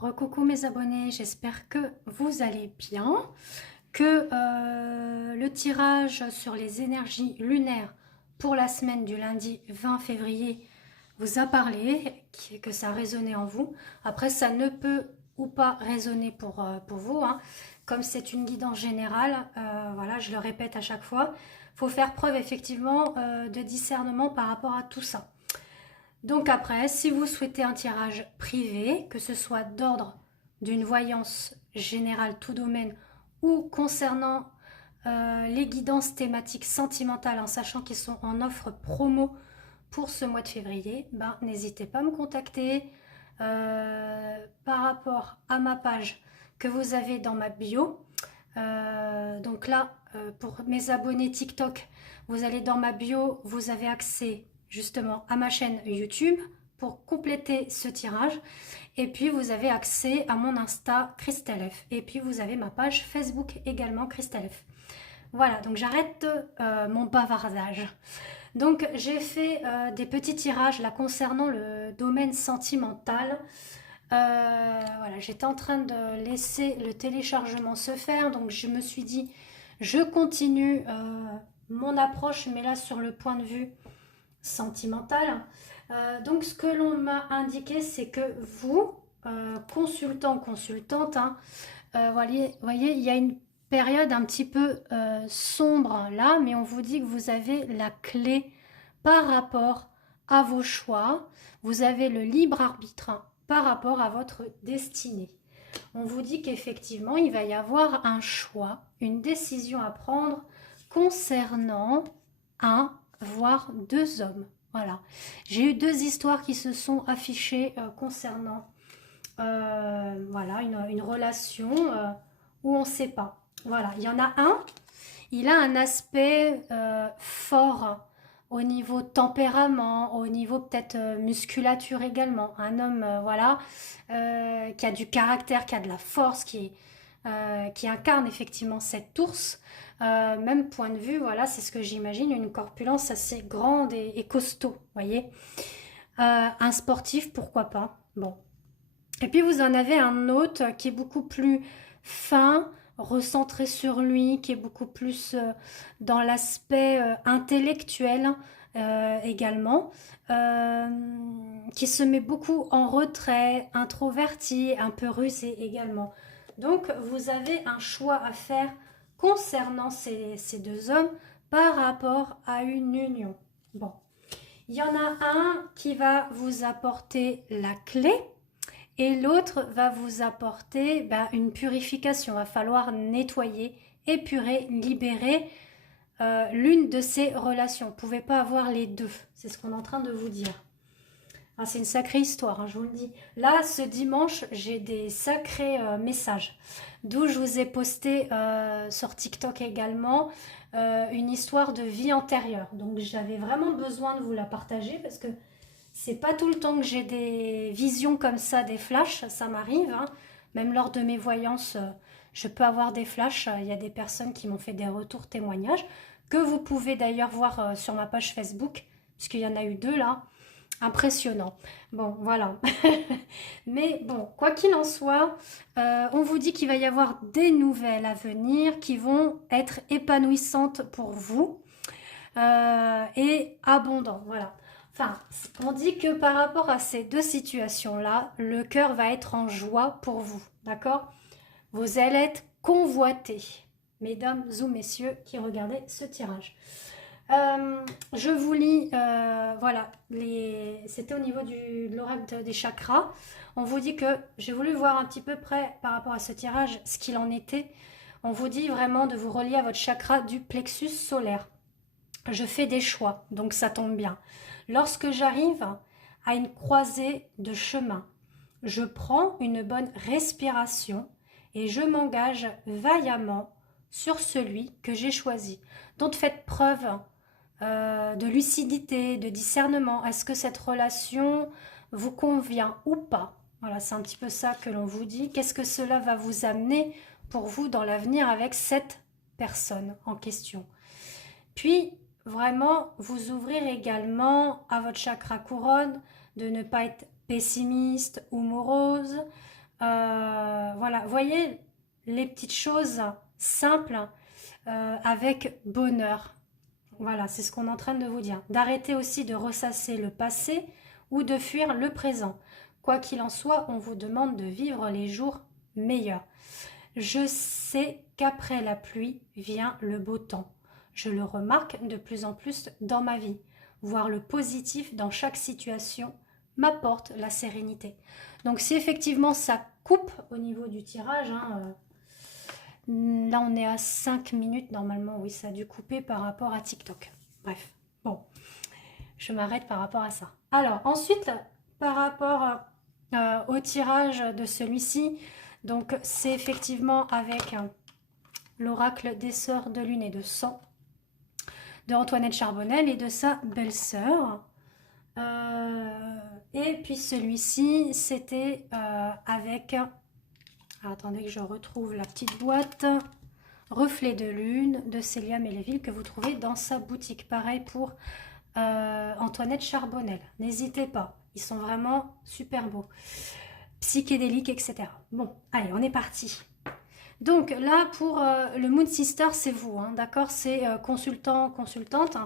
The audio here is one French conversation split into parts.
Recoucou mes abonnés, j'espère que vous allez bien, que le tirage sur les énergies lunaires pour la semaine du lundi 20 février vous a parlé, que ça a résonné en vous. Après, ça ne peut ou pas résonner pour vous, hein. Comme c'est une guidance générale, voilà, je le répète à chaque fois, il faut faire preuve effectivement de discernement par rapport à tout ça. Donc après, si vous souhaitez un tirage privé, que ce soit d'ordre d'une voyance générale tout domaine ou concernant les guidances thématiques sentimentales en sachant qu'ils sont en offre promo pour ce mois de février, ben, n'hésitez pas à me contacter par rapport à ma page que vous avez dans ma bio. Donc là, pour mes abonnés TikTok, vous allez dans ma bio, vous avez accès justement à ma chaîne YouTube pour compléter ce tirage. Et puis vous avez accès à mon Insta Christelle F. Et puis vous avez ma page Facebook également Christelle F. Voilà, donc j'arrête mon bavardage. Donc j'ai fait des petits tirages là concernant le domaine sentimental. Voilà, j'étais en train de laisser le téléchargement se faire, donc je me suis dit, je continue mon approche, mais là sur le point de vue sentimental. Donc ce que l'on m'a indiqué, c'est que vous, consultant, consultante, hein, voyez, il y a une période un petit peu sombre là, mais on vous dit que vous avez la clé par rapport à vos choix. Vous avez le libre arbitre par rapport à votre destinée. On vous dit qu'effectivement, il va y avoir un choix, une décision à prendre concernant un, voire deux hommes. Voilà. J'ai eu deux histoires qui se sont affichées concernant voilà, une relation où on ne sait pas. Voilà, il y en a un, il a un aspect fort au niveau tempérament, au niveau peut-être musculature également. Un homme, voilà, qui a du caractère, qui a de la force, qui incarne effectivement cette ours. Même point de vue, voilà, c'est ce que j'imagine, une corpulence assez grande et costaud, voyez. Un sportif, pourquoi pas. Bon. Et puis vous en avez un autre qui est beaucoup plus fin, recentré sur lui, qui est beaucoup plus dans l'aspect intellectuel également, euh, qui se met beaucoup en retrait, introverti, un peu rusé également. Donc vous avez un choix à faire concernant ces deux hommes par rapport à une union. Bon, il y en a un qui va vous apporter la clé et l'autre va vous apporter une purification. Il va falloir nettoyer, épurer, libérer l'une de ces relations. Vous ne pouvez pas avoir les deux. C'est ce qu'on est en train de vous dire. Ah, c'est une sacrée histoire, hein, je vous le dis. Là, ce dimanche, j'ai des sacrés messages. D'où je vous ai posté sur TikTok également une histoire de vie antérieure. Donc, j'avais vraiment besoin de vous la partager parce que c'est pas tout le temps que j'ai des visions comme ça, des flashs, ça m'arrive, hein. Même lors de mes voyances, je peux avoir des flashs. Il y a des personnes qui m'ont fait des retours témoignages, que vous pouvez d'ailleurs voir sur ma page Facebook, puisqu'il y en a eu deux là. Impressionnant. Bon, voilà. Mais bon, quoi qu'il en soit, on vous dit qu'il va y avoir des nouvelles à venir qui vont être épanouissantes pour vous et abondantes. Voilà. Enfin, on dit que par rapport à ces deux situations-là, le cœur va être en joie pour vous, d'accord? Vous allez être convoités, mesdames ou messieurs qui regardez ce tirage. Je vous lis, voilà, c'était au niveau de l'oracle des chakras. On vous dit que j'ai voulu voir un petit peu près par rapport à ce tirage ce qu'il en était. On vous dit vraiment de vous relier à votre chakra du plexus solaire. Je fais des choix, donc ça tombe bien. Lorsque j'arrive à une croisée de chemin, je prends une bonne respiration et je m'engage vaillamment sur celui que j'ai choisi. Donc faites preuve de lucidité, de discernement. Est-ce que cette relation vous convient ou pas? Voilà, c'est un petit peu ça que l'on vous dit. Qu'est-ce que cela va vous amener pour vous dans l'avenir avec cette personne en question? Puis, vraiment, vous ouvrir également à votre chakra couronne, de ne pas être pessimiste ou morose, Voilà, voyez les petites choses simples avec bonheur. Voilà, c'est ce qu'on est en train de vous dire. D'arrêter aussi de ressasser le passé ou de fuir le présent. Quoi qu'il en soit, on vous demande de vivre les jours meilleurs. Je sais qu'après la pluie vient le beau temps. Je le remarque de plus en plus dans ma vie. Voir le positif dans chaque situation m'apporte la sérénité. Donc si effectivement ça coupe au niveau du tirage, hein, là on est à 5 minutes normalement, oui ça a dû couper par rapport à TikTok. Bref, bon, je m'arrête par rapport à ça. Alors ensuite, par rapport au tirage de celui-ci, donc c'est effectivement avec l'oracle des sœurs de lune et de sang de Antoinette Charbonnel et de sa belle-sœur. Et puis celui-ci, c'était avec... Alors, attendez que je retrouve la petite boîte. Reflet de lune de Célia Méléville que vous trouvez dans sa boutique. Pareil pour Antoinette Charbonnel. N'hésitez pas, ils sont vraiment super beaux. Psychédéliques, etc. Bon, allez, on est parti. Donc là, pour le Moon Sister, c'est vous, hein, d'accord? C'est consultant, consultante.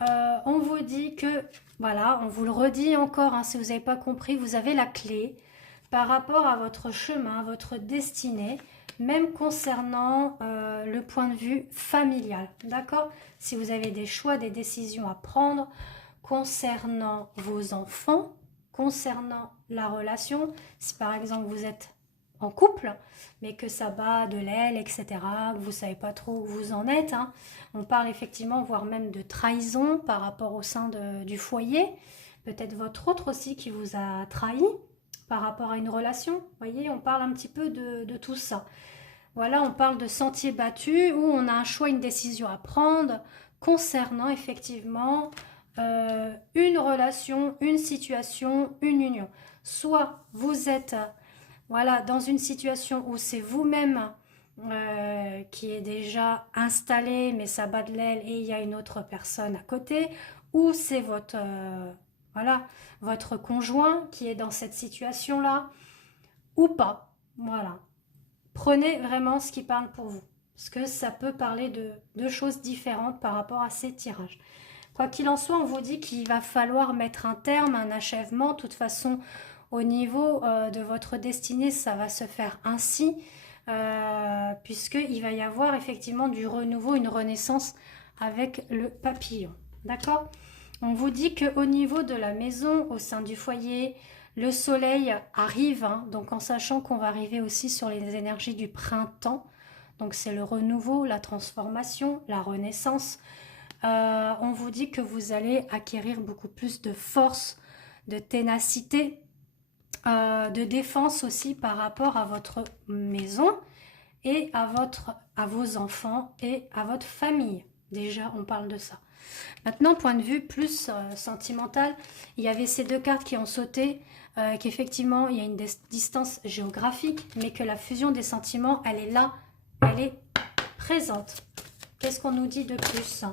On vous dit que, voilà, on vous le redit encore, hein, si vous n'avez pas compris, vous avez la clé par rapport à votre chemin, votre destinée, même concernant le point de vue familial, d'accord? Si vous avez des choix, des décisions à prendre concernant vos enfants, concernant la relation, si par exemple vous êtes en couple, mais que ça bat de l'aile, etc., que vous ne savez pas trop où vous en êtes, hein. On parle effectivement, voire même de trahison par rapport au sein du foyer, peut-être votre autre aussi qui vous a trahi par rapport à une relation, vous voyez, on parle un petit peu de tout ça. Voilà, on parle de sentier battu où on a un choix, une décision à prendre concernant effectivement une relation, une situation, une union. Soit vous êtes voilà, dans une situation où c'est vous-même qui est déjà installé, mais ça bat de l'aile et il y a une autre personne à côté, ou c'est votre, voilà, votre conjoint qui est dans cette situation-là, ou pas. Voilà. Prenez vraiment ce qui parle pour vous, parce que ça peut parler de choses différentes par rapport à ces tirages. Quoi qu'il en soit, on vous dit qu'il va falloir mettre un terme, un achèvement. De toute façon, au niveau de votre destinée, ça va se faire ainsi, puisqu'il va y avoir effectivement du renouveau, une renaissance avec le papillon. D'accord? On vous dit qu'au niveau de la maison, au sein du foyer, le soleil arrive, hein, donc en sachant qu'on va arriver aussi sur les énergies du printemps. Donc c'est le renouveau, la transformation, la renaissance. On vous dit que vous allez acquérir beaucoup plus de force, de ténacité, de défense aussi par rapport à votre maison et à vos enfants et à votre famille. Déjà, on parle de ça. Maintenant, point de vue plus sentimental, il y avait ces deux cartes qui ont sauté, qu'effectivement, il y a une distance géographique, mais que la fusion des sentiments, elle est là, elle est présente. Qu'est-ce qu'on nous dit de plus?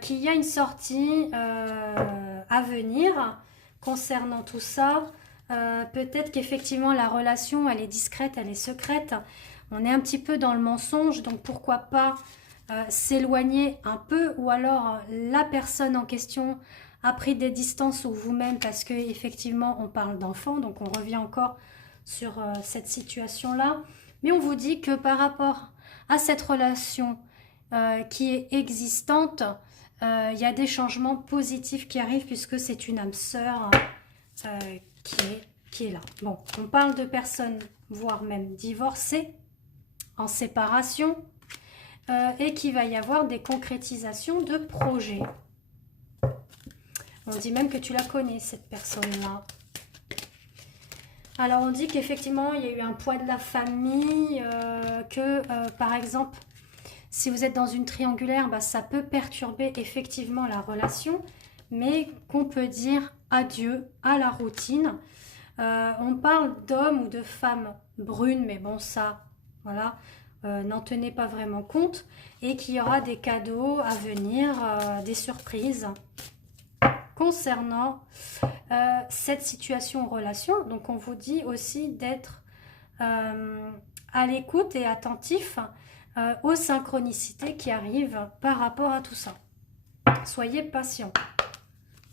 Qu'il y a une sortie à venir concernant tout ça. Peut-être qu'effectivement la relation elle est discrète, elle est secrète. On est un petit peu dans le mensonge, donc pourquoi pas s'éloigner un peu, ou alors la personne en question a pris des distances ou vous-même, parce que effectivement on parle d'enfants, donc on revient encore sur cette situation-là. Mais on vous dit que par rapport à cette relation qui est existante, il y a des changements positifs qui arrivent, puisque c'est une âme sœur qui est là. Bon, on parle de personnes, voire même divorcées, en séparation, et qu'il va y avoir des concrétisations de projets. On dit même que tu la connais, cette personne-là. Alors, on dit qu'effectivement, il y a eu un poids de la famille, par exemple, si vous êtes dans une triangulaire, bah, ça peut perturber effectivement la relation, mais qu'on peut dire adieu à la routine. On parle d'hommes ou de femmes brunes, mais bon, ça, voilà, n'en tenez pas vraiment compte. Et qu'il y aura des cadeaux à venir, des surprises concernant cette situation ou relation. Donc on vous dit aussi d'être à l'écoute et attentif aux synchronicités qui arrivent par rapport à tout ça. Soyez patient.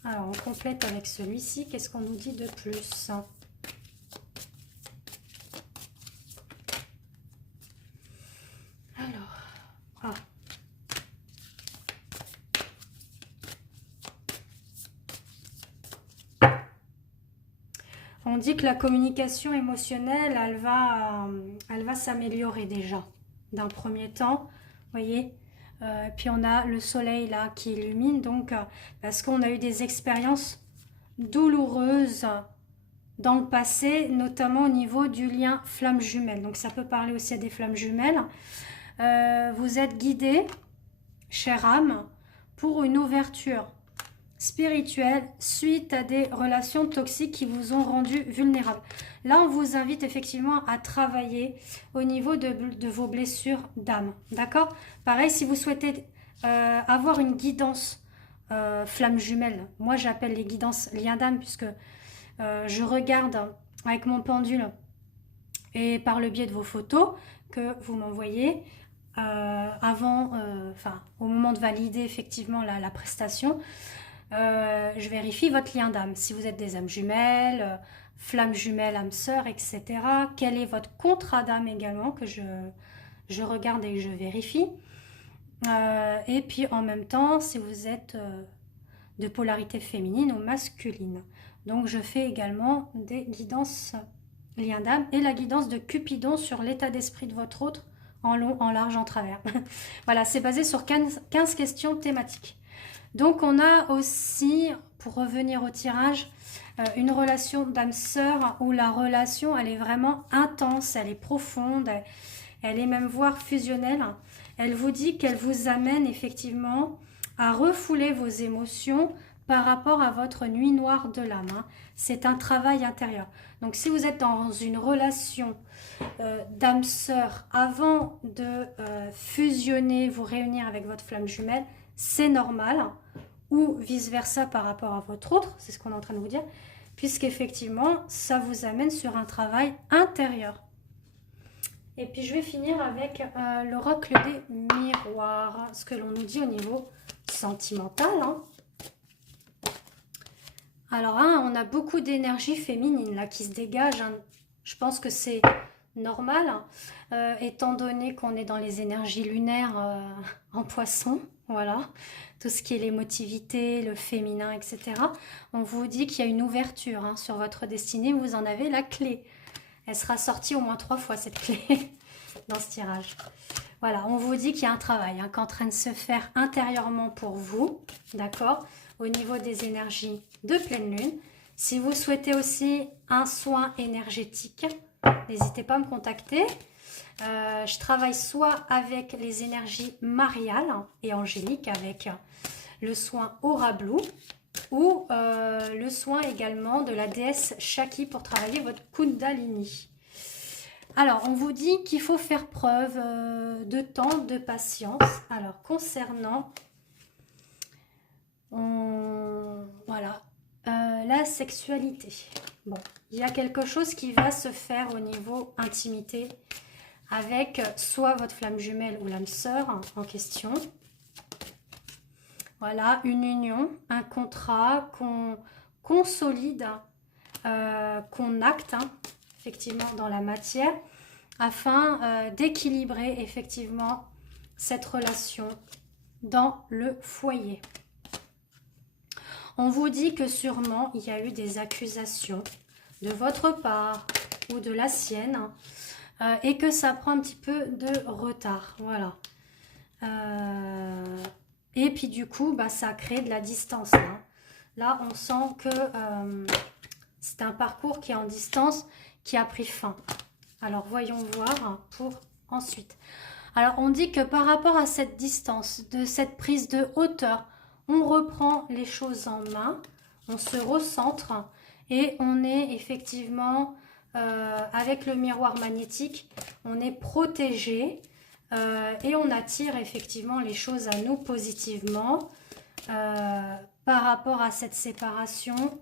Alors on complète avec celui-ci. Qu'est-ce qu'on nous dit de plus? Alors, ah. On dit que la communication émotionnelle, elle va s'améliorer déjà, d'un premier temps, voyez. Puis on a le soleil là qui illumine, donc parce qu'on a eu des expériences douloureuses dans le passé, notamment au niveau du lien flamme jumelle. Donc ça peut parler aussi à des flammes jumelles. Vous êtes guidé, chère âme, pour une ouverture spirituelle suite à des relations toxiques qui vous ont rendu vulnérables. Là, on vous invite effectivement à travailler au niveau de vos blessures d'âme. D'accord? Pareil, si vous souhaitez avoir une guidance flamme jumelle, moi j'appelle les guidances lien d'âme puisque je regarde avec mon pendule et par le biais de vos photos que vous m'envoyez au moment de valider effectivement la prestation. Je vérifie votre lien d'âme. Si vous êtes des âmes jumelles, flammes jumelles, âmes sœurs, etc. Quel est votre contrat d'âme également que je regarde et que je vérifie. Et puis en même temps, si vous êtes de polarité féminine ou masculine. Donc je fais également des guidances lien d'âme et la guidance de Cupidon sur l'état d'esprit de votre autre en long, en large, en travers. Voilà, c'est basé sur 15 questions thématiques. Donc on a aussi, pour revenir au tirage, une relation d'âme sœur où la relation elle est vraiment intense, elle est profonde, elle est même voire fusionnelle. Elle vous dit qu'elle vous amène effectivement à refouler vos émotions par rapport à votre nuit noire de l'âme. C'est un travail intérieur. Donc si vous êtes dans une relation d'âme sœur avant de fusionner, vous réunir avec votre flamme jumelle, c'est normal, ou vice-versa par rapport à votre autre, c'est ce qu'on est en train de vous dire, puisqu'effectivement, ça vous amène sur un travail intérieur. Et puis je vais finir avec l'oracle des miroirs, ce que l'on nous dit au niveau sentimental. Alors, on a beaucoup d'énergie féminine là qui se dégage. Je pense que c'est normal, étant donné qu'on est dans les énergies lunaires en poisson. Voilà, tout ce qui est l'émotivité, le féminin, etc. On vous dit qu'il y a une ouverture sur votre destinée. Vous en avez la clé. Elle sera sortie au moins 3 fois, cette clé, dans ce tirage. Voilà, on vous dit qu'il y a un travail qui est en train de se faire intérieurement pour vous, d'accord, au niveau des énergies de pleine lune. Si vous souhaitez aussi un soin énergétique, n'hésitez pas à me contacter. Je travaille soit avec les énergies mariales et angéliques, avec le soin Aura Blue, ou le soin également de la déesse Shakti pour travailler votre Kundalini. Alors, on vous dit qu'il faut faire preuve de temps, de patience. Alors, concernant la sexualité. Bon, il y a quelque chose qui va se faire au niveau intimité avec soit votre flamme jumelle ou l'âme sœur en question. Voilà, une union, un contrat qu'on consolide, qu'on acte effectivement dans la matière afin d'équilibrer effectivement cette relation dans le foyer. On vous dit que sûrement il y a eu des accusations de votre part ou de la sienne et que ça prend un petit peu de retard. Voilà. Et puis du coup, ça crée de la distance. Là, on sent que c'est un parcours qui est en distance, qui a pris fin. Alors, voyons voir pour ensuite. Alors, on dit que par rapport à cette distance, de cette prise de hauteur, on reprend les choses en main, on se recentre et on est effectivement, avec le miroir magnétique, on est protégé et on attire effectivement les choses à nous positivement par rapport à cette séparation.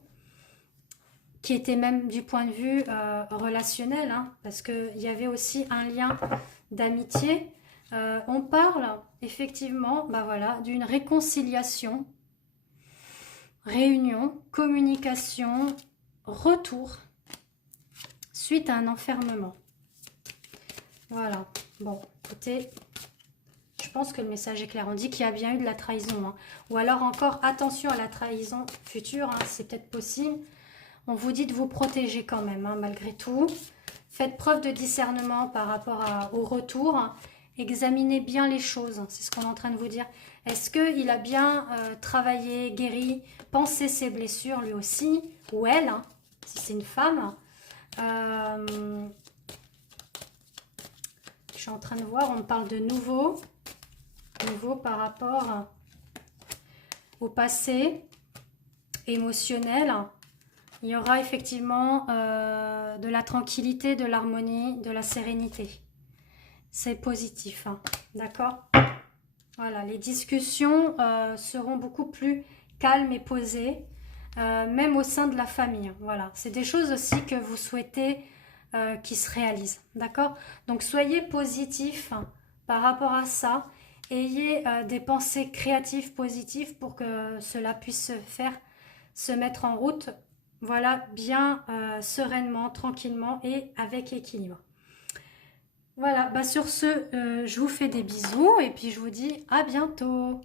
qui était même du point de vue relationnel, hein, parce qu'il y avait aussi un lien d'amitié. On parle effectivement bah voilà, d'une réconciliation, réunion, communication, retour, suite à un enfermement. Voilà, bon, écoutez, je pense que le message est clair. On dit qu'il y a bien eu de la trahison, hein. Ou alors encore, attention à la trahison future, hein, c'est peut-être possible. On vous dit de vous protéger quand même, hein, malgré tout. Faites preuve de discernement par rapport au retour. Hein. Examinez bien les choses, hein, c'est ce qu'on est en train de vous dire. Est-ce qu'il a bien travaillé, guéri, pensé ses blessures, lui aussi, ou elle, hein, si c'est une femme. Je suis en train de voir, on me parle de nouveau par rapport au passé émotionnel. Il y aura effectivement de la tranquillité, de l'harmonie, de la sérénité. C'est positif, hein, d'accord? Voilà, les discussions seront beaucoup plus calmes et posées, même au sein de la famille. Voilà, c'est des choses aussi que vous souhaitez qui se réalisent, d'accord? Donc soyez positifs par rapport à ça. Ayez des pensées créatives, positives pour que cela puisse se mettre en route. Voilà, bien sereinement, tranquillement et avec équilibre. Voilà, bah sur ce, je vous fais des bisous et puis je vous dis à bientôt.